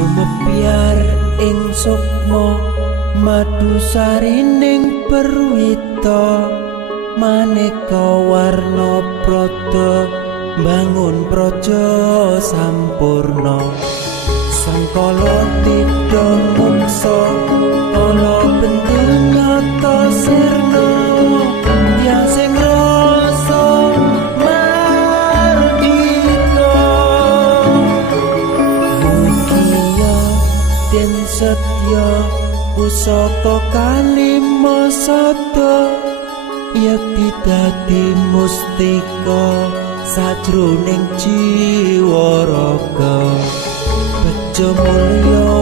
Sumebyar ing sukma madu sarining perwita maneka warna prada bangun praja sampurna sangkala tidha mungsa ana bentuk nyata sirna yang sing rasa mardika mugia den setya pusaka kalima sada yakti dadi mustika sajroning jiwa raga bejo mulya